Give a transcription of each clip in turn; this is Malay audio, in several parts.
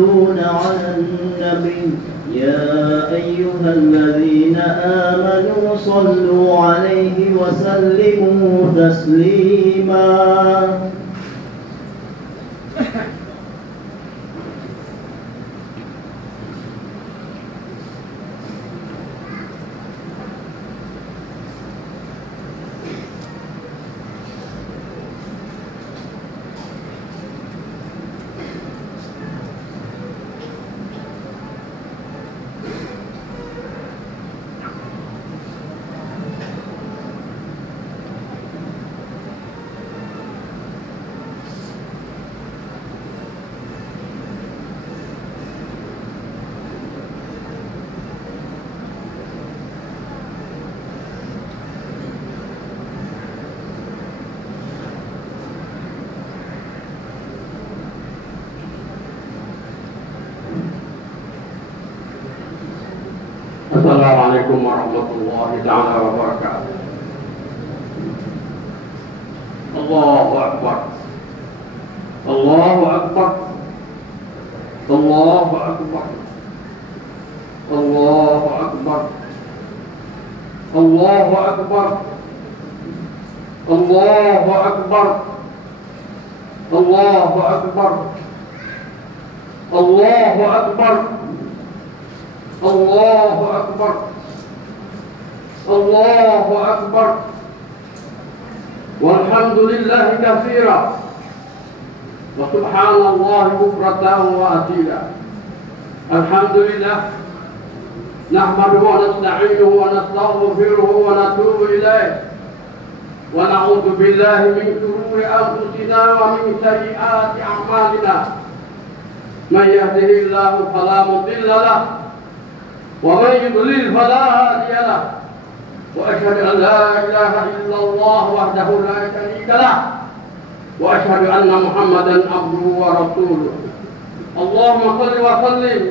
يصلون على النبي يا أيها الذين آمنوا صلوا عليه وسلموا تسليما. Assalamualaikum warahmatullahi ta'ala wabarakatuh. Allahu Akbar. Allahu Akbar. Allahu Akbar. Allahu Akbar. Allahu Akbar. Allahu Akbar. Allahu Akbar. Allahu Akbar. Allahu Akbar. Allahu Akbar. Walhamdulillahi katsira wa subhanallahi bukratan wa asila. Alhamdulillah nahmaduhu wa nasta'inuhu wa nastaghfiruhu wa natubu ilayh wa na'udzu billahi min shururi anfusina wa min sayyiati a'malina. May yahdihillahu fala mudilla lahu ومن يضلل فلا هادي له وأشهد أن لا إله إلا الله وحده لا شريك له وأشهد أن محمدا عبده ورسوله. اللهم صل وسلم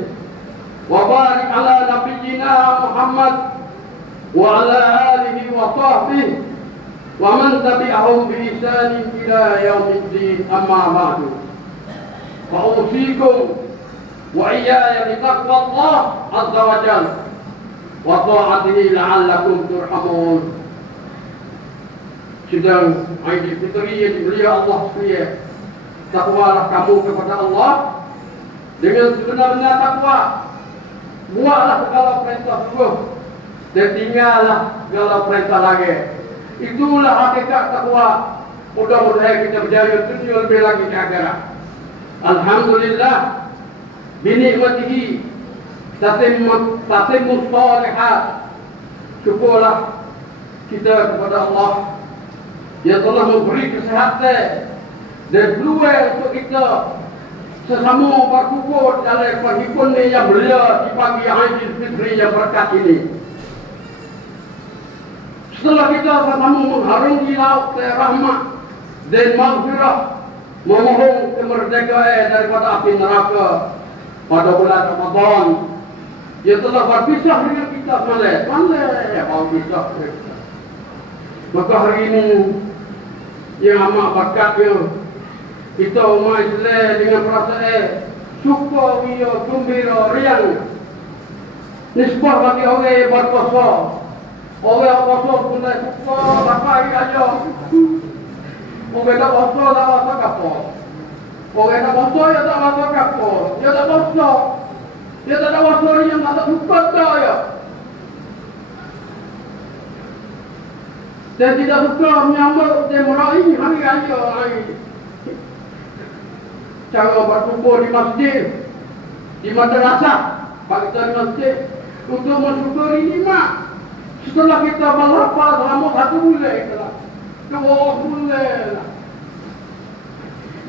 وبارك على نبينا محمد وعلى آله وصحبه ومن تبعهم بإحسان إلى يوم الدين. أما بعد فأوصيكم وإياي بتقوى الله عز وجل وطاعته لعلكم ترحمون. Sidang Aidil Fitri yang dimuliakan Allah sekalian, takwalah kamu kepada Allah dengan sebenar-benar takwa. Buatlah segala perintah suruh dan tinggallah segala perintah lagi. Itulah hakikat takwa. Mudah-mudahan kita berjaya dunia lebih lagi di akhirat. Alhamdulillah binikmatihi tatimmu shalihat. Syukurlah kita kepada Allah yang telah memberi kesehatan dan peluang untuk kita sesama berkumpul dalam perhimpunan yang belia di pagi Aidil Fitri yang berkat ini. Setelah kita bersama mengharungi laut rahmat dan maghfirah, memohon kemerdekaan daripada api neraka pada bulan Ramadan yang telah berpisah dengan kita malam berpisah dengan kita. Maka hari ini yang amat berkatnya kita umat Islam dengan perasaan syukur, gembira, riang. Nisbah bagi orang yang berpuasa. Orang yang puasa boleh syukur sampai aja. Orang tak puasa tak rasa apa. Orang tak puasa dia tak rasa apa. Dia tak puasa. Dia tak ada puasa yang tak suka dah ya. Dan tidak suka menyambut dan meraih hari raya hari. Cara berkumpul di masjid, di madrasah, kita di masjid untuk mensyukuri nikmat. Setelah kita berlapar selama 1 bulan itulah, 2 bulan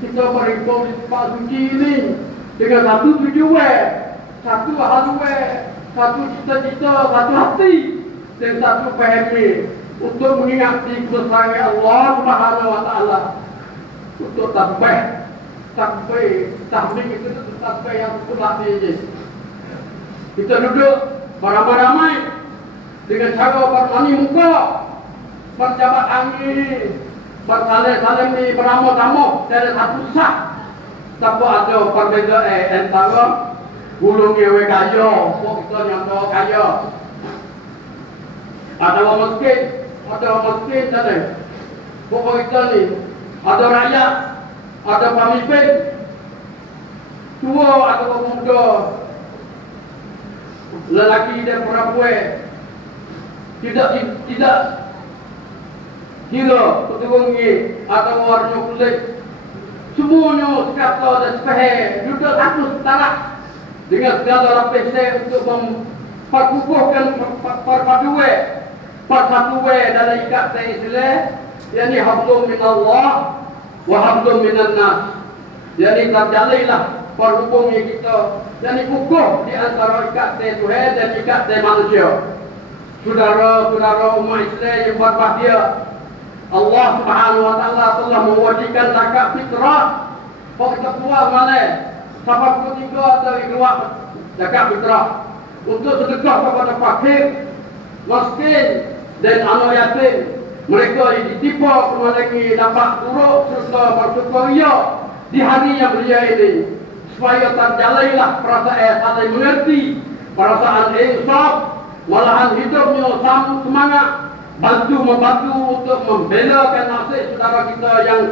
kita berhimpun di tempat suci ini dengan satu tujuan, satu haluan, satu cita-cita, satu hati dan satu pahami untuk mengingati kebesaran Allah Subhanahu wa taala. Untuk tasbih tahmid itu tasbih yang sebelah ini. Kita duduk beramai-ramai dengan cara bermani muka, berjabat angin, bersaling-saling beramu-tamu dari satu sah Tapi ada perbezaan antara gulung ngewe kaya, pok kita nyampe kaya. Ada orang miskin tadi. Pokok kita ni ada rakyat, ada pemimpin, tua atau muda, lelaki dan perempuan. Tidak kira keturun atau warna kulit. Semuanya sekata dan sepeh duduk satu setara dengan segala lapis untuk memperkukuhkan persatuan dalam ikatan Islam, yakni hablum minallah wa hablum minan nas. Yakni terjalinlah perhubungan kita, yakni kukuh di antara ikatan Tuhan dan ikatan manusia. Saudara-saudara umat Islam yang berbahagia, Allah Subhanahu wa taala telah mewajibkan zakat fitrah. Kalau kita keluar mana? Sampai 3 atau keluar zakat fitrah untuk sedekah kepada fakir, miskin dan anak yatim. Mereka yang ditipu lagi dapat turut serta bersukaria di hari yang mulia ini, supaya terjalinlah perasaan saling mengerti, perasaan insaf, malahan hidupnya semangat membantu untuk membelakan nasib saudara kita yang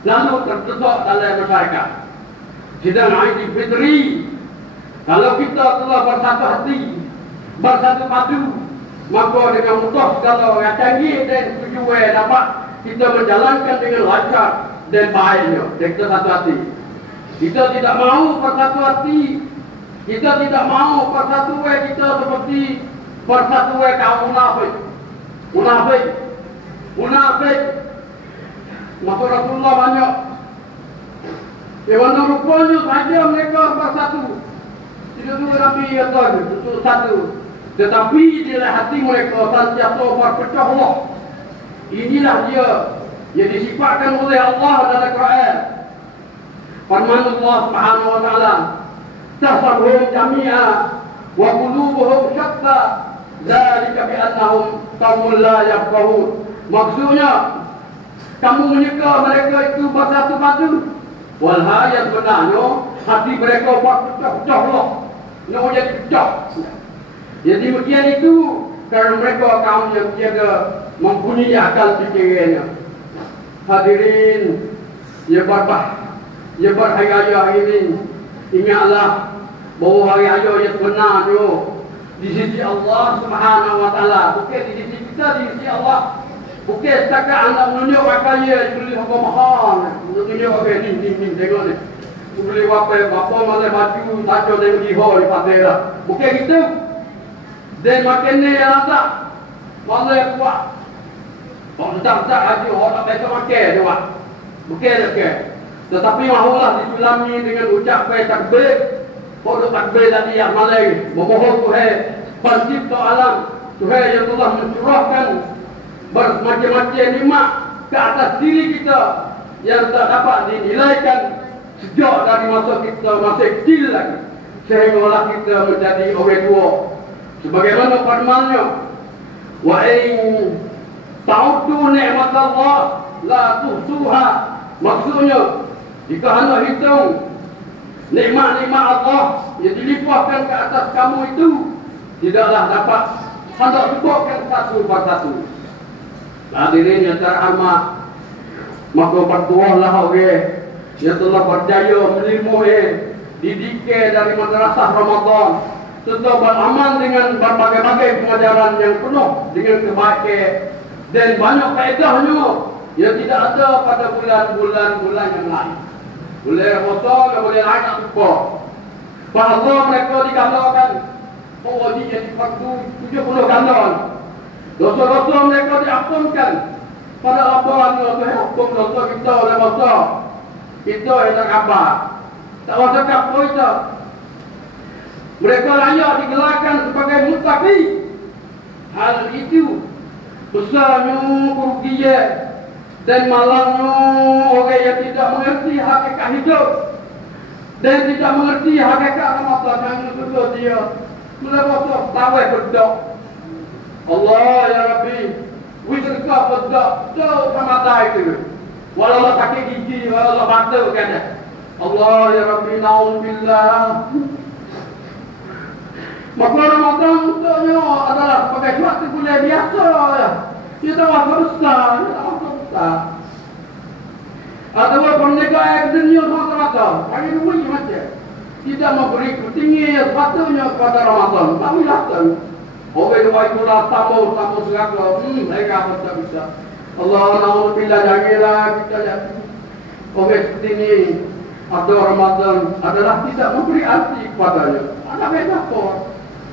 lalu terdesak dalam masyarakat. Sidang Aidilfitri, kalau kita telah bersatu hati, bersatu padu, maka dengan mudah segala yang canggih dan tujuan dapat kita menjalankan dengan lancar dan baiknya. Dan kita satu hati. Kita tidak mahu bersatu hati. Kita tidak mahu persatuan kita seperti persatuan kaum munafik. Munafik. Maka Rasulullah banyak. Yang rupanya saja mereka bersatu. Tidak dulu Nabi kata itu satu. Tetapi di dalam hati mereka sentiasa berpecah belah. Inilah dia yang disifatkan oleh Allah dalam Quran. Firman Allah Subhanahu wa taala, "Tahsabuhum jami'a wa qulubuhum syatta, dzalika bi annahum qaumun la yafqahun." Maksudnya, kamu menyangka mereka itu bersatu padu. Walhal yang benarnya hati mereka berpecah-pecah belah. Nak jadi pecah. Jadi demikian itu kerana mereka kaum yang tiada mempunyai akal fikirannya. Hadirin, ya berhari raya ini, ingatlah bahawa hari raya yang benar itu di sisi Allah Subhanahu wa taala, bukan di sisi kita, di sisi Allah. Bukan setakat anda menunjuk pakaian beli apa mahal, menunjuk apa ni tengok ni. Beli apa malah baju tajuk dengan jihad di pasar lah. Bukan gitu. Dan makin ni yang ada malah yang kuat. Kalau tak haji orang tak makan je buat. Bukan dekat. Tetapi mahulah disulami dengan ucapan takbir. Kalau takbir tadi yang malah memohon Tuhan pencipta alam, Tuhan yang telah mencurahkan bermacam-macam nikmat ke atas diri kita yang tak dapat dinilaikan sejak dari masa kita masih kecil lagi, sehinggalah kita menjadi orang tua. Sebagaimana firman-Nya, wa in ta'uddu ni'matallah la tuhsuha. Maksudnya, jika anda hitung nikmat-nikmat Allah yang dilimpahkan ke atas kamu itu, tidaklah dapat anda sebutkan satu persatu. Hadirin yang terhormat, maka berdoalah orang yang telah berjaya mengilmu dididik dari madrasah Ramadan, serta beramal dengan berbagai-bagai pengajaran yang penuh dengan kebaikan dan banyak faedahnya yang tidak ada pada bulan-bulan yang lain. Boleh Ramadan dan boleh lain tak lupa. Bahawa mereka dikatakan bahawa dia dipertu 70 gandon. Dosa-dosa mereka diampunkan. Pada laporan hukum dosa kita oleh masa kita yang tak kabar. Tak rasa kapal kita. Mereka layak digelarkan sebagai muttaqi. Hal itu besarnya kerugian dan malangnya orang yang tidak mengerti hakikat hidup dan tidak mengerti hakikat Ramadan yang itu dia. Mula masa tawai berdoa. Allah ya Rabbi, wisrika berdoa jauh Ramadan itu. Walau sakit gigi, walau batal kan. Allah ya Rabbi na'udzubillah. Maka Ramadan untuknya adalah sebagai suatu bulan biasa ya. Kita waktu besar, Ataupun pernikahan dunia semata-mata, kami duit macam tidak memberi tinggi sepatutnya kepada Ramadan. Tak wilahkan. Orang dua itulah tamu segala. Mereka pun tak bisa. Allah na'udzubillah janganlah kita jadi. Orang seperti ini atau Ramadan adalah tidak memberi arti kepadanya. Ada metafor.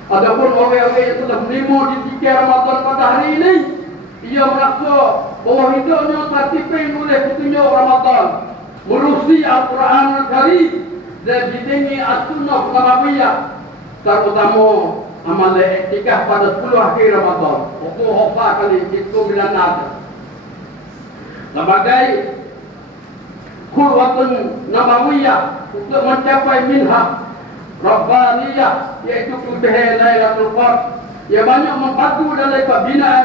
Adapun orang-orang yang telah menerima di tiga Ramadan pada hari ini, ia merasa bahawa hidupnya tertimpin oleh petunjuk Ramadan, merusi Al-Quran Al-Karim dan didengi As-Sunnah Nabawiyah, terutama amal iktikaf pada 10 akhir Ramadan. Hofa kali itu bila ada. Sebagai khulwatun Nabawiyah untuk mencapai minhaj Rabbaniyah, iaitu kelebihan Lailatul Qadar yang banyak membantu dalam pembinaan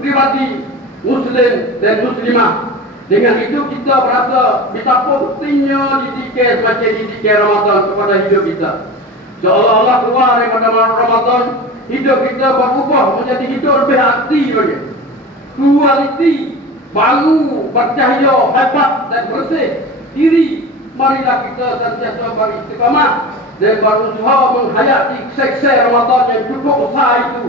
pribadi Muslim dan Muslimah. Dengan itu kita berasa betapa pentingnya didikir semacam didikir Ramadan kepada hidup kita. Seolah-olah keluar daripada Ramadan, hidup kita berubah menjadi hidup lebih aktif lagi. Kualiti baru, bercahaya, hebat dan bersih diri. Marilah kita sentiasa beristiqamah dan berusaha menghayati seksa Ramadan yang cukup usaha itu.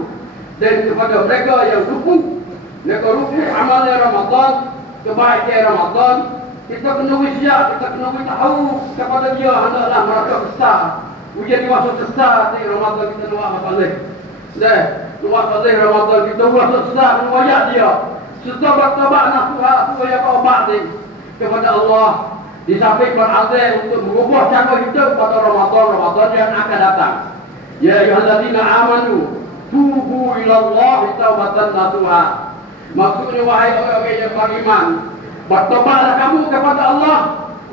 Dan kepada mereka yang lupa amalnya Ramadan, kebaikan Ramadan, kita kena siap, kita kena tahu kepada dia hendaklah merasa besar. Ujian masa besar di Ramadan kita luar balik. Luar balik Ramadan kita luar besar mengayak dia. Serta bertobat nasuha supaya taubat kepada Allah. Di samping berazam untuk mengubah cara hidup pada Ramadan yang akan datang. Ya ayyuhalladzina amanu tubu ilallahi taubatan nasuha. Maksudnya wahai orang-orang yang beriman, bertobatlah kamu kepada Allah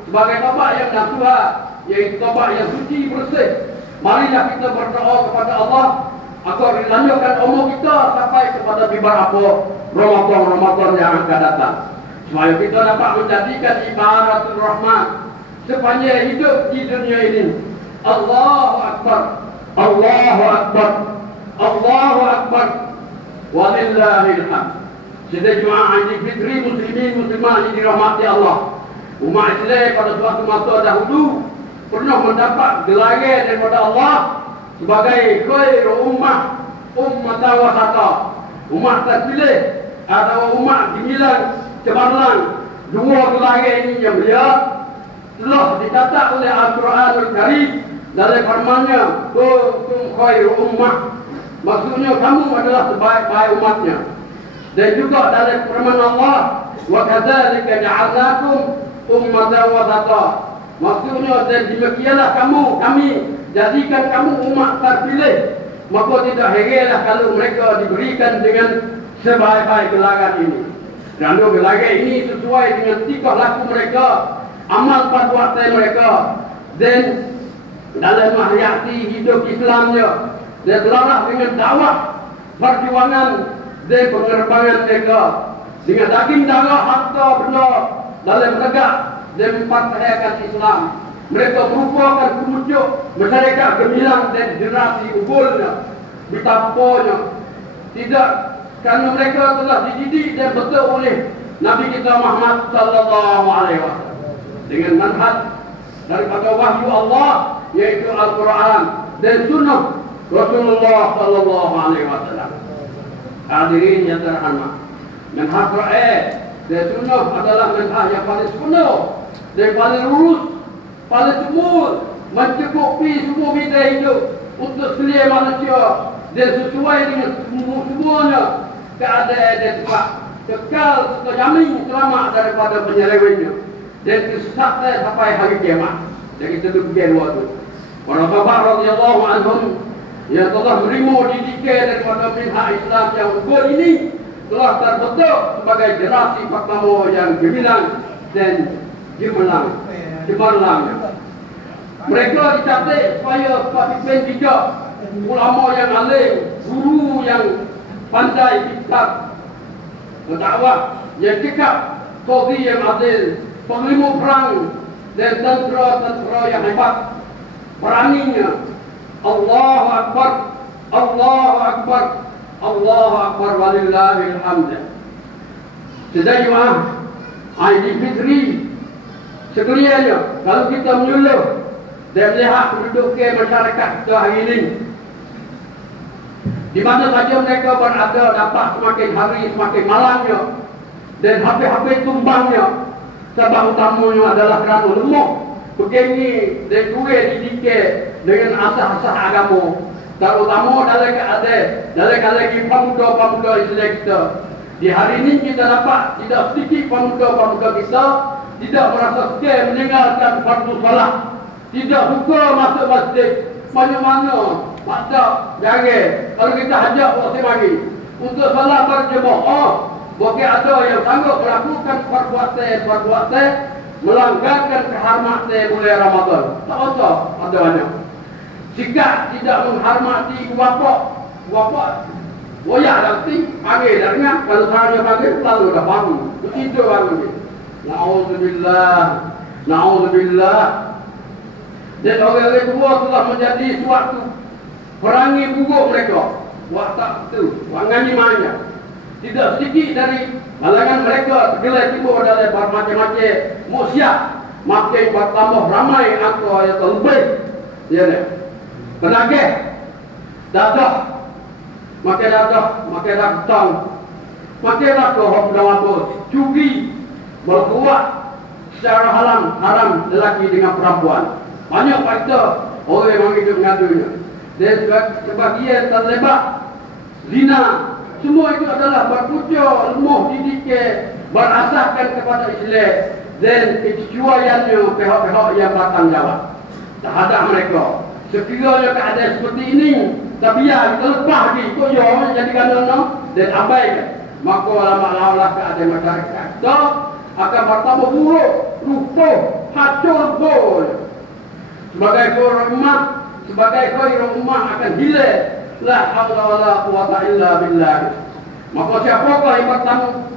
sebagai taubat yang nasuha, yaitu taubat yang suci bersih. Marilah kita berdoa kepada Allah agar dilanjutkan umur kita sampai kepada bibar apa Ramadan yang akan datang. Supaya kita dapat menjadikan ibadatul rahman sepanjang hidup di dunia ini. Allahu Akbar, Allahu Akbar, Allahu Akbar, walillahil hamd. Sedaya jemaah Aidil Fitri muslimin muslimat yang dirahmati Allah. Umat Islam pada suatu masa dahulu pernah mendapat gelaran daripada Allah sebagai khairu ummah, ummatan wasata, umat terpilih atau umat gemilang cemerlang. Dua gelaran ini yang mulia telah dicatat oleh Al-Quranul Karim dalam firman-Nya, kuntum khairu ummah. Maksudnya kamu adalah sebaik-baik umatnya. Dan juga dalam firman Allah, wa kadzalika ja'alnakum ummatan wasata. Maksudnya dan demikianlah kami jadikan kamu umat terpilih. Maka tidak heranlah kalau mereka diberikan dengan sebaik-baik gelaran ini. Dan gelaran ini sesuai dengan tingkah laku mereka, amal perbuatan mereka, dan dalam menghayati hidup Islamnya, dan selaras dengan dakwah perjuangan dan penerbangan mereka dengan daging darah harta benda dalam menegak dan mempertahankan Islam. Mereka merupakan pemuncuk masyarakat gemilang dan generasi unggulnya. Betapanya tidak kerana mereka telah dididik dan betul oleh Nabi kita Muhammad sallallahu alaihi wasallam dengan manhaj daripada wahyu Allah, yaitu Al-Quran dan sunnah Rasulullah sallallahu alaihi wasallam. Hadirin yang terhormat, manhaj Quran dan sunnah adalah manhaj yang paling sempurna dan paling lurus, paling semul, mencukupi semua bidang hidup untuk seluruh manusia dan sesuai dengan semuanya keadaan dan sebab kekal terjamin selamat daripada penyelewennya dan kesesatan sampai hari kiamat. Dan kita demikian waktu para sahabat radhiyallahu anhum yang telah menerima didikan daripada minhaj Islam yang unggul ini telah terbentuk sebagai generasi pertama yang gemilang dan cemerlang. Mereka dicatat supaya pimpin bijak, ulama yang alim, guru yang pandai kitab, pendakwah yang cekap, qadhi yang adil, panglima perang dan tentera-tentera yang hebat. Peranginya Allahu Akbar, Allahu Akbar, Allahu Akbar, walillahil hamd. Sedaya jemaah Aidilfitri sekaliannya, kalau kita menyuluh dan melihat penduduk masyarakat kita hari ini, di mana saja mereka berada, dapat semakin hari semakin malamnya dan habis-habis tumbangnya, sebab utamanya adalah kerana lemah begini dan kuih didikir dengan asas-asas agama, terutama dalam lagi pemuda-pemuda Islam kita. Di hari ini kita dapat tidak sedikit pemuda-pemuda kita tidak merasa segan meninggalkan fardu salat, tidak suka masuk masjid, mana-mana maksa jaga. Kalau kita hajak waktu lagi untuk salat berjemaah, bagi ada yang sanggup melakukan perbuatan melanggarkan kehormatan bulan Ramadan. Tak ada banyak. Jika tidak menghormati bapa, boya nanti panggil darnya, kalau saya panggil lalu dah bangun. Itu bangun. Na'udzubillah. Dan orang-orang tua telah menjadi suatu perangi buruk mereka. Waktu itu, wangani banyak. Tidak sedikit dari kalangan mereka tergelar timur dalam bermacam-macam maksiat, makin bertambah ramai atau yang terlebih. Ya ni. Penagih, dadah, makin datang, makin datang apa, curi, berkuat secara haram lelaki dengan perempuan. Banyak faktor orang yang hidup mengadunya. Dan sebagian terlibat zina. Semua itu adalah berpucuk, lemah didikir, berasaskan kepada Islam dan kecuaiannya pihak-pihak yang bertanggungjawab terhadap mereka. Sekiranya keadaan seperti ini, tapi ya kita lepas lagi, kok ya jadikan nono dan abaikan, maka lama-lama keadaan masyarakat kita akan bertambah buruk, rupuh, hancur pun. Sebagai khairul ummah akan hilang. La haula wala quwwata illa billah. Maka siapakah yang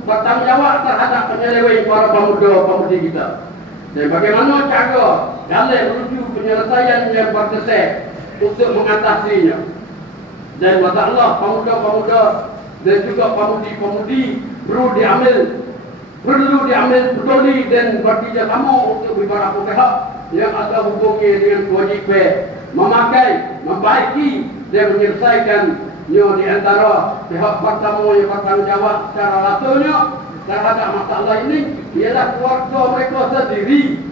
bertanggungjawab terhadap penyeleweng para pemuda-pemudi kita? Dan bagaimana cara dalam menuju penyelesaian yang berkesan untuk mengatasinya? Dan masalah pemuda-pemuda dan juga pemudi-pemudi perlu diambil peduli dan bekerjasama untuk beberapa pihak yang ada hubungi dengan kewajipan memakai, membaiki dan menyelesaikan di antara pihak pertama yang bertanggungjawab secara langsungnya terhadap masalah ini ialah keluarga mereka sendiri,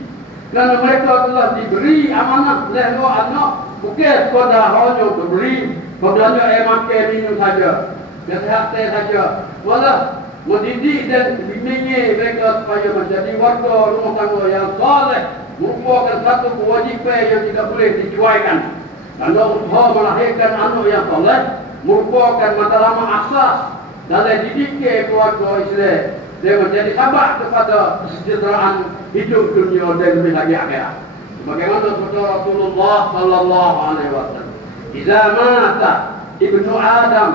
kerana mereka telah diberi amanah oleh anak, bukan sekadar hanya diberi berbelanja makan minum saja, kesihatan saja, malah mendidik dan bimbingi mereka supaya menjadi warga rumah tangga yang soleh, merupakan satu kewajipan yang tidak boleh dicuaikan. Kerana usaha melahirkan anak yang soleh merupakan matlamat asas dalam didikan keluarga Islam dan menjadi sebab kepada kesejahteraan hidup dunia dan lebih lagi akhirat. Bagaimana sabda Rasulullah sallallahu alaihi wasallam, "Idza mata ibnu Adam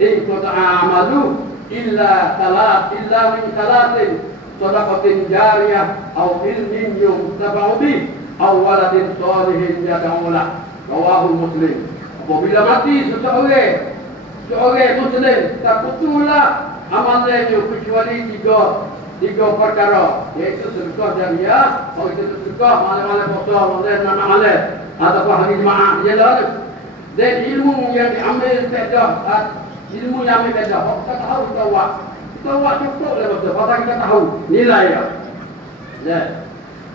inqata'a 'amalu illa min salatin sadaqatin jariyah aw ilmin yuntaba'u bih aw waladin shalihin yad'u lahu." Rawahu Muslim. Apabila mati seorang Muslim, terputuslah amalannya kecuali tiga perkara, iaitu sedekah jariyah, atau itu sedekah malam-malam puasa, malam-malam ataupun hari Jumaat jelas. Dan ilmu yang diambil faedah, ilmu yang ambil faedah, kita tahu kita cukup lah betul, pasal kita tahu nilai dia. Ya.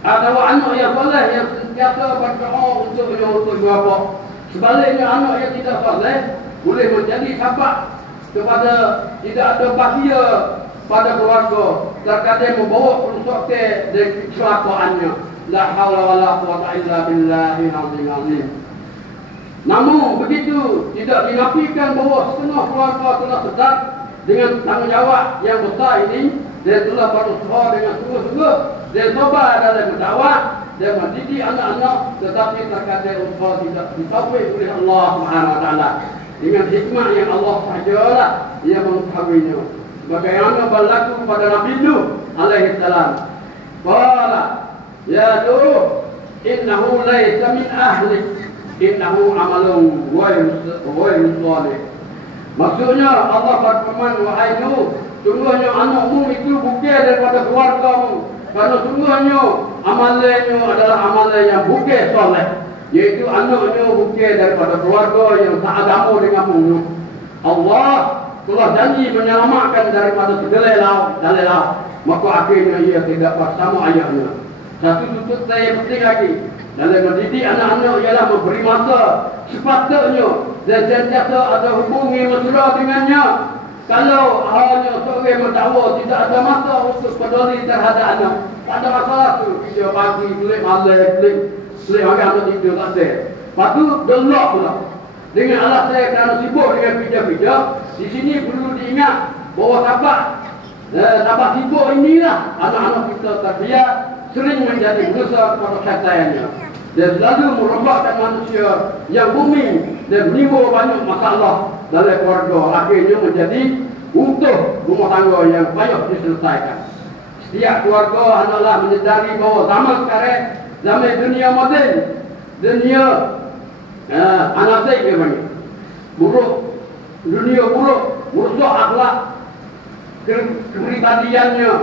Ada anak yang soleh yang sentiasa berdoa untuk apa. Sebaliknya anak yang tidak soleh boleh menjadi sebab kepada tidak ada bahaya pada keluarga, terkadang membawa kerusakan dan kecelakaannya. La haula wala quwwata illa billahil azim. Namun begitu tidak dinafikan bahawa setengah keluarga telah sedar dengan tanggungjawab yang besar ini dan telah berusaha dengan sungguh-sungguh dan sabar dalam berdakwah dan mendidik anak-anak, tetapi terkadang usaha tidak ditaufik oleh Allah Subhanahu wa taala dengan hikmah yang Allah sahajalah yang mengetahuinya. Bagaimana berlaku pada Nabi Nuh alaihi salam. Qala Ya Nuh, innahu laysa min ahlik, innahu amalun ghairu salih. Maksudnya Allah berfirman, wahai Nuh, sungguhnya anakmu itu bukan daripada keluargamu. Karena sungguhnya amalannya adalah amalan yang bukan soleh, yaitu anaknya bukan daripada keluarga yang tak agama denganmu. Allah telah janji menyelamatkan daripada segala lauk. Maka akhirnya ia tidak bersama ayahnya. Satu tutup saya penting lagi dalam mendidik anak-anak ialah memberi masa sepatutnya dan sentiasa ada hubungi mesra dengannya. Kalau hanya seorang mendakwa tidak ada masa untuk peduli terhadap anak, tak ada masalah tu. Dia pagi, kulit malam, kulit makan anak tidur tak ada. Lepas tu, delok pula. Dengan alasan saya kerana sibuk dengan kerja-kerja, di sini perlu diingat bahawa sahabat sibuk inilah anak-anak kita terbiar sering menjadi berusaha kepada syaitannya. Dan selalu merombakkan manusia yang bumi dan menimbul banyak masalah dalam keluarga. Akhirnya menjadi utuh rumah tangga yang payah diselesaikan. Setiap keluarga hendaklah menyedari bahawa zaman sekarang, zaman dunia moden, dunia anasik dia panggil, buruk, dunia buruk, merusak akhlak, kepribadiannya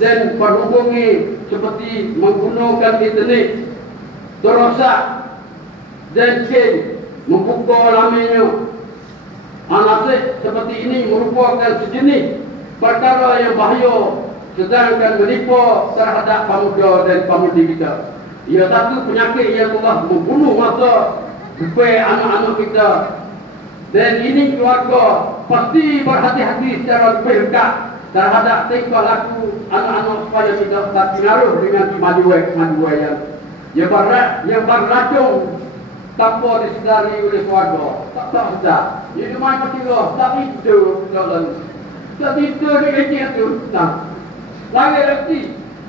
dan berhubungi seperti menggunakan internet, terosak dan membuka lamanya. Anasik seperti ini merupakan sejenis perkara yang bahaya, sedangkan menipu terhadap pemuda dan pemudi kita. Ia satu penyakit yang telah membunuh masa supaya anak-anak kita. Dan ini keluarga pasti berhati-hati secara lebih dekat terhadap tingkah laku anak-anak supaya tidak terpengaruh dengan kemajuan yang beracun tanpa disedari oleh keluarga. Tak sedar. Jadi main perkira, tak tidur jalan. Tak tidur di kecil tu. Nah, lagi lagi,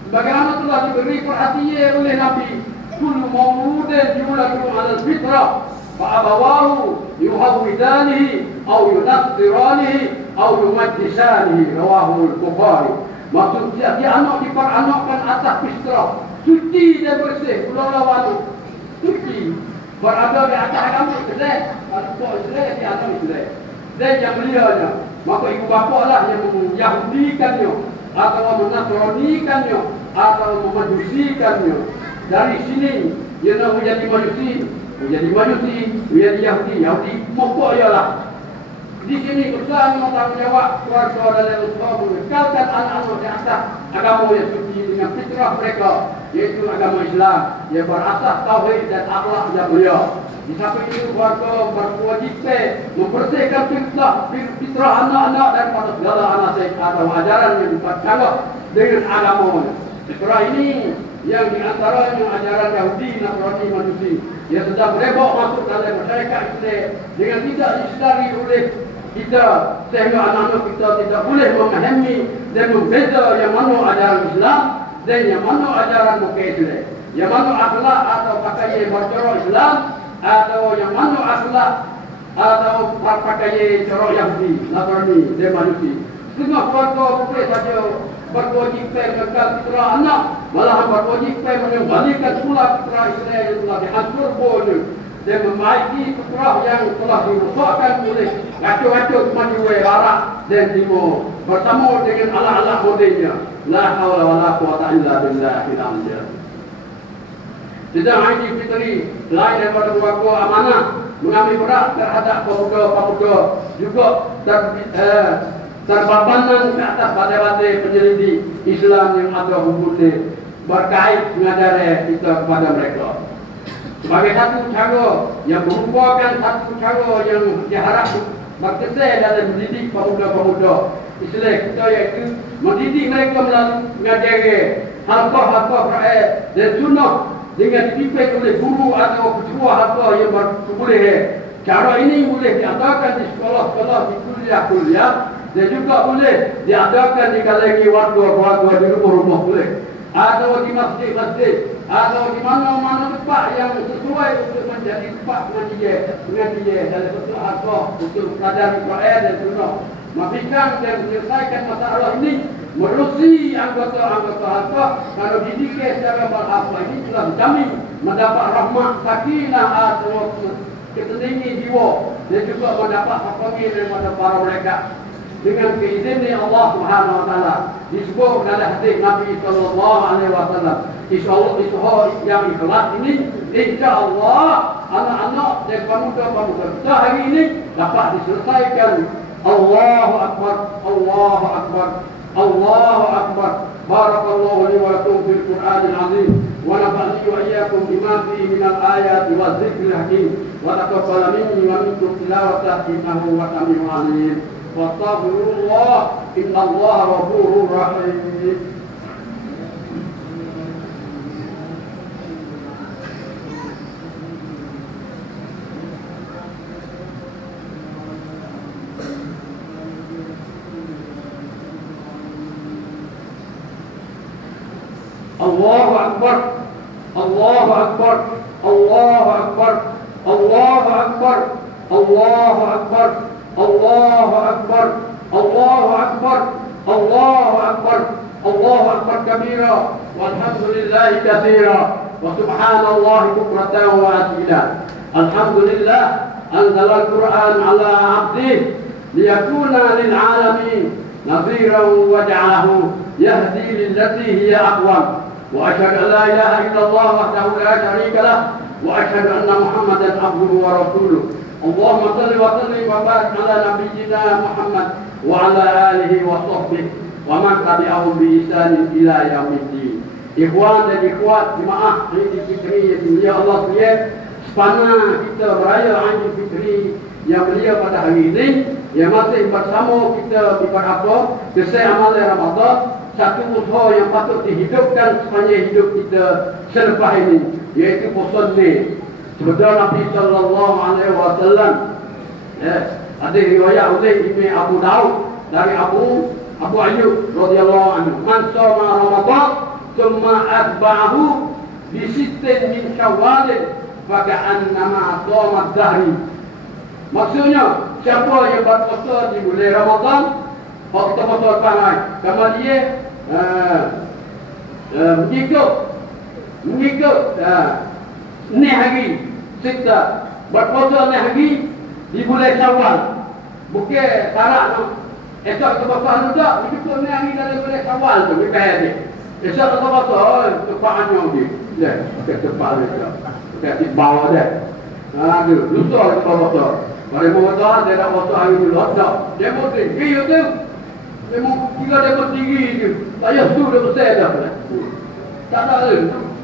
bagaimana telah diberi perhatian oleh Nabi. Kullu mawludin yuladu ala fitrah, fa'abawahu yuhawidanihi, au yunasiranihi, au yumajjisanihi. Rawahul Bukhari. Maksud dia anak diperanakkan atas fitrah, suci dan bersih. Pulau-pulau suci. Berada di atas agama Islam, kalau Islam di atas Islam. Dan yang beliaunya, maka ibu bapa lah yang Yahudikannya, atau menasranikannya, atau memajusikannya. Dari sini, ia nak menjadi majusi, menjadi Yahudi mokok ialah. Di sini besar tanggungjawab keluarga dalam usaha mengekalkan anak-anak di atas agama yang suci dengan fitrah mereka, yaitu agama Islam yang berasas tauhid dan akhlak yang mulia. Di samping itu keluarga berkewajiban membersihkan fitrah anak-anak daripada segala anasik atau ajaran yang bercanggah dengan agama. Fitrah ini yang diantaranya ajaran Yahudi, Nasrani, Majusi yang sedang merebak masuk dalam masyarakat Islam dengan tidak disedari oleh kita, sehingga anak-anak kita tidak boleh memahami dan membeza yang mana ajaran Islam dan yang mana ajaran bukan Islam, yang mana akhlak atau pakaian bercorak Islam atau yang mana akhlak atau pakaian corak Yahudi, Nasrani dan Majusi. Setengah keluarga boleh saja berkewajiban mengekalkan fitrah anak, malahan berkewajiban mengembalikan pula fitrah Islam yang telah dihancur boleh dan membaiki fitrah yang telah dirusakkan oleh racun-racun kemajuan barat dan timur bersama dengan alat-alat modennya. La haula wala quwata illa billahil azim. Sedang Aidil Fitri lain daripada keluarga amanah mengambil berat terhadap pemuda-pemuda juga terbabanan ke atas badai-badai penyelidik Islam yang ada hubungan berkait pengajaran kita kepada mereka. Sebagai satu cara yang merupakan satu cara yang diharap berkesan dalam mendidik pemuda-pemuda Islam kita, iaitu mendidik mereka melalui pengajaran halqah-halqah rakyat dan sunnah dengan dipimpin oleh guru atau ketua halqah yang berkebolehan. Cara ini boleh diadakan di sekolah-sekolah, di kuliah-kuliah dan juga boleh diadakan di kalangan warga-warga di rumah-rumah boleh, atau di masjid-masjid, atau di mana-mana tempat yang sesuai untuk menjadi tempat pengajian dalam bentuk halqah untuk pelajari Quran dan sunnah. Memastikan dan menyelesaikan masalah ini merusi anggota-anggota harta. Kalau dididik secara berapa ini telah dijamin mendapat rahmat, sakinah, atau ketenangan jiwa, dan juga mendapat pertolongan daripada para mereka dengan keizinin Allah Subhanahu Wa Taala. Disebut dalam hadis Nabi Sallallahu Alaihi Wasallam, Insyaallah yang ikhlas ini, insya-Allah anak-anak dan pemuda-pemuda kita hari ini dapat diselesaikan. Allahu Akbar, Allahu Akbar, Allahu Akbar. Barakallahu li wa lakum fil Qur'anil azim wa nafa'ani wa iyyakum bima fihi minal ayati wa dzikril hakim wa taqabbal minni wa minkum tilawatahu innahu samii'un 'aliim. Wastaghfirullah innallaha ghafurur rahim. Allahu Akbar, Allahu Akbar, Allahu Akbar, Allahu Akbar, Allahu Akbar, Allahu Akbar, Allahu Akbar, Allahu Akbar, Allahu Akbar kabira, walhamdulillahi katsira, wa subhanallahi bukratan wa asila. Alhamdulillah anzala al-Qur'an ala 'abdihi liyakuna lil 'alamin nadhiran wa ja'alahu yahdi lillati hiya aqwam. وأشهد أن لا إله إلا الله وحده لا شريك له وأشهد أن محمدا عبده ورسوله. اللهم صل وسلم وبارك على نبينا محمد وعلى آله وصحبه ومن تبعهم بإحسان إلى يوم الدين. Ikhwan dan ikhwat jemaah Idul Fitri yang mulia Allah sekalian, sepana kita beraya Idul Fitri yang mulia pada hari ini, yang masih bersama kita di apa selesai amal Ramadan. Satu usaha yang patut dihidupkan sepanjang hidup kita selepas ini, yaitu puasa ni. Sebenarnya Nabi Sallallahu Alaihi Wasallam ada riwayat oleh Ibn Abu Daud dari Abu Ayyub radhiyallahu anhu, man shoma Ramadan thumma atba'ahu bi sittin min Syawal faka'annama shoma dahri. Maksudnya, siapa yang berpuasa di bulan Ramadan, kalau kita puasa apa? Kalau dia mengikut ni hari kita berpuasa ni hari di bulan Syawal, bukan syarat tu. Esok kita puasa juga, mengikut ni hari dalam bulan Syawal tu, bukan dia. Esok kita puasa, tepatnya dia. Ya, tepat dia. Dekat bawah dia. Lusa kita puasa. Kalau puasa dia dah puasa hari dulu, dia pun tinggi tu. Memang kita dapat tinggi je. Saya tu dah besar dah. Tak ada.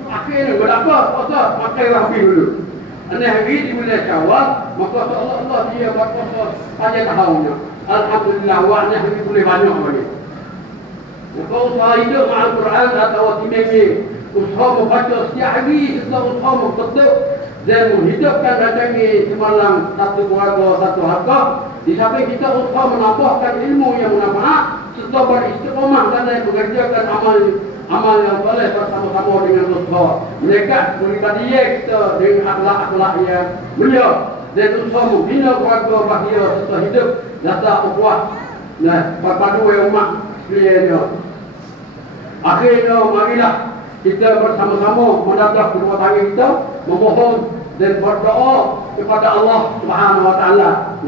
Akhirnya berapa puasa pakai rapi dulu. Anak hari di bulan Syawal, maka Allah dia buat puasa panjang tahunnya. Alhamdulillah, anak hari boleh banyak lagi. Maka usaha hidup dengan Al-Quran atau timemi, usaha membaca setiap hari, setelah usaha membentuk dan menghidupkan datangi semalam satu keluarga, satu harta. Di samping kita usaha menambahkan ilmu yang bermanfaat serta beristiqamah dan mengerjakan amal yang soleh bersama-sama dengan usaha. Mereka pribadi kita dengan akhlak-akhlak yang mulia dan usaha membina keluarga bahagia serta hidup data ukhuwah. Nah, perpaduan umat sekaliannya. Akhirnya marilah kita bersama-sama menatap kedua tangan kita, memohon dan berdoa kepada Allah Subhanahu Wa Taala.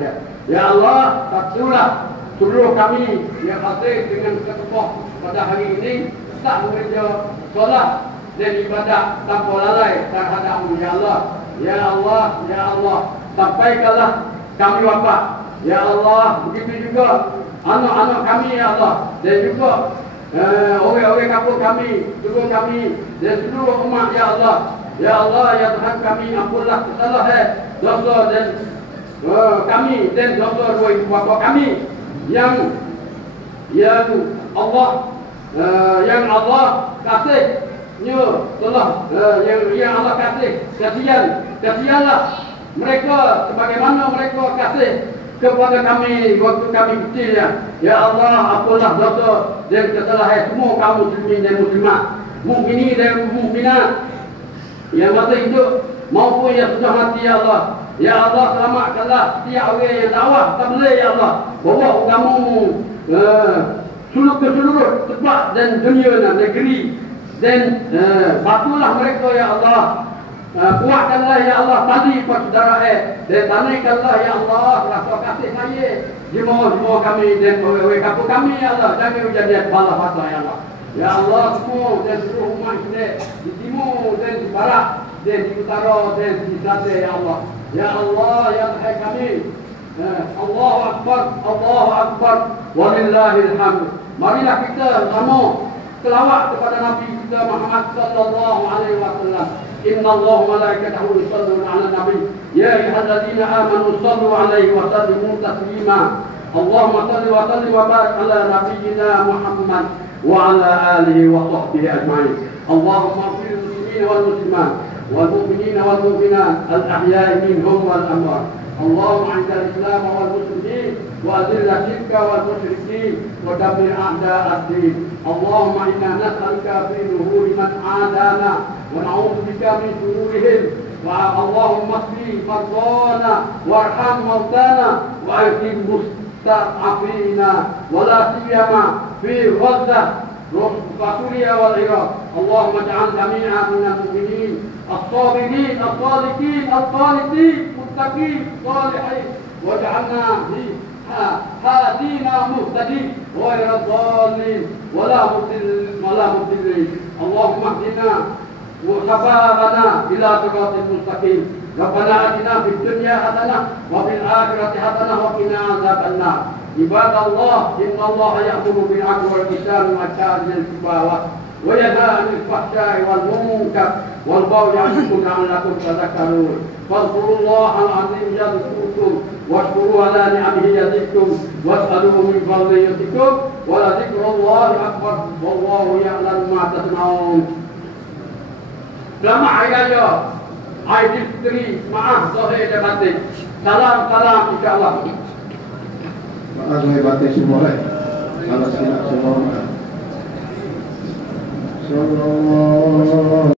Ya Allah, takdirlah seluruh kami yang hadir dengan ketepuh pada hari ini tak mengerja solat dan ibadah tanpa lalai terhadap-Mu. Ya Allah, ya Allah, ya Allah, sampaikanlah kami wafat. Ya Allah, begitu juga anak-anak kami, ya Allah, dan juga orang-orang kampung kami, seluruh kami dan seluruh umat, ya Allah. Ya Allah, ya Tuhan kami, ampunlah kesalahan, dosa dan kami dan dosa dua ibu bapa kami yang Allah kasihnya telah yang Allah kasihanlah mereka sebagaimana mereka kasih kepada kami waktu kami kecil, ya Allah, ampunlah dosa dan kesalahan semua kaum muslimin dan muslimat, mukminin dan mukminat yang masih hidup maupun yang sudah mati, ya Allah. Ya Allah, selamatkanlah setiap orang yang dakwah tabligh, ya Allah, bawa agama-Mu seluruh tempat dan dunia dan negeri. Dan bantulah mereka ya Allah. Kuatkanlah ya Allah tadi persaudaraan. Dan tanaikanlah ya Allah rasa kasih saya. Jemaah kami dan kampung kami ya Allah. Jangan jadi bala fatwa ya Allah. Ya Allah semua dan seluruh umat ini di timur dan di barat dan di utara dan di selatan ya Allah. Ya Allah ya Tuhan kami. Allahu Akbar, Allahu Akbar, walillahil hamd. Marilah kita sama selawat kepada Nabi kita Muhammad sallallahu alaihi wasallam. Inna Allah malaikatahu yusalluna 'alan nabi. Ya ayyuhalladzina amanu sallu 'alaihi wa sallimu taslima. Allahumma salli wa sallim wa barik 'ala nabiyyina Muhammad wa 'ala alihi wa sahbihi ajma'in. Allahumma ighfir lil muslimina wal muslimat wal mu'minina wal mu'minat al ahya'i minhum wal amwat. اللهم اعز الاسلام والمسلمين واذل الشرك والمشركين ودمر اعداء الدين. اللهم انا نسالك في ظهور من عادانا ونعوذ بك من شرورهم. اللهم اشف مرضانا وارحم موتانا واكرم مستضعفين ولا سيما في غزه وسوريا والعراق. اللهم اجعل جميعا من المؤمنين الصابرين الصادقين القانتين المتقين الصالحين واجعلنا هادين مهتدين غير الضالين ولا مضلين. اللهم اهدنا وشبابنا الى صراط المستقيم. ربنا اتنا في الدنيا حسنه وفي الاخره حسنه وقنا عذاب النار. عباد الله ان الله يامر بالعدل والاحسان وايتاء ذي القربى وينهى عن الفحشاء والمنكر والبغي يعظكم لعلكم تذكرون. فاذكروا الله العظيم يذكركم واشكروا على نعمه يزدكم واسألوه من فضله يؤتكم ولذكر الله أكبر والله يعلم ما تصنعون. Selamat Hari Raya Aidilfitri, maaf zahir dan batin. Salam insya-Allah. Maaf zahir batin semua. Salam semua. Sallallahu